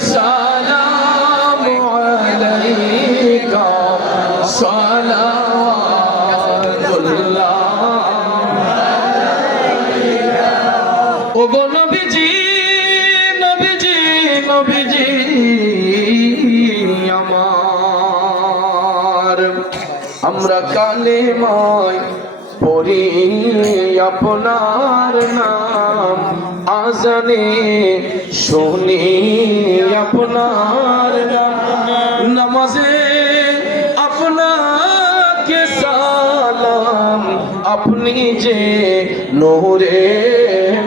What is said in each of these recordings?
سلام عليك صلوات الله ও গো নবীজি নবীজি নবীজি আমার আমরা কালেমায় পড়ি আপনার নাম আজানে শুনি আপনার নাম নামাজে আপনাকে সালাম। আপনি যে নূরে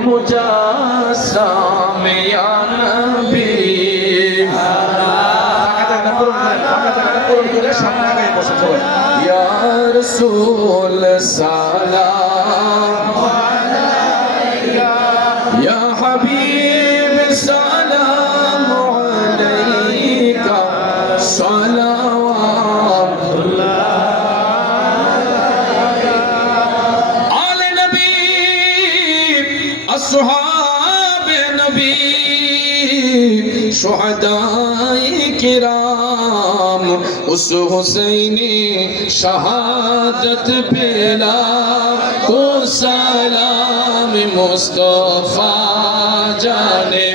মুজাসাম নবী। ইয়া রাসূল, সালাম। حبيب سلام عليك صلوات الله على نبي أصحاب نبي شهداء کرام اس حسینی شہادت پیلا کو سلام নবী মুস্তফা জানে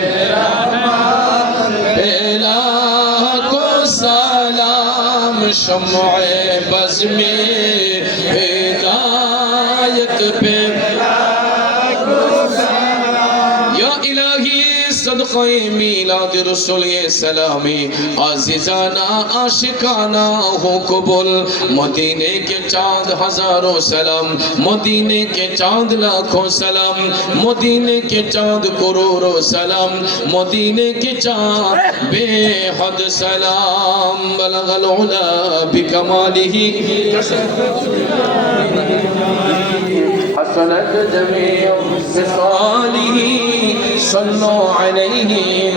সালাম সময় বজমে হেদায়ত পে صدقہ میلاد رسول سلامی، عزیزانہ، عاشقانہ ہو قبول. مدینے کے چاند ہزاروں سلام، مدینے کے چاند لاکھوں سلام، مدینے کے چاند کروڑوں سلام، مدینے کے چاند بے حد سلام. بلغ العلا بکمالہ. حسنت جميع خصاله صلوا عليه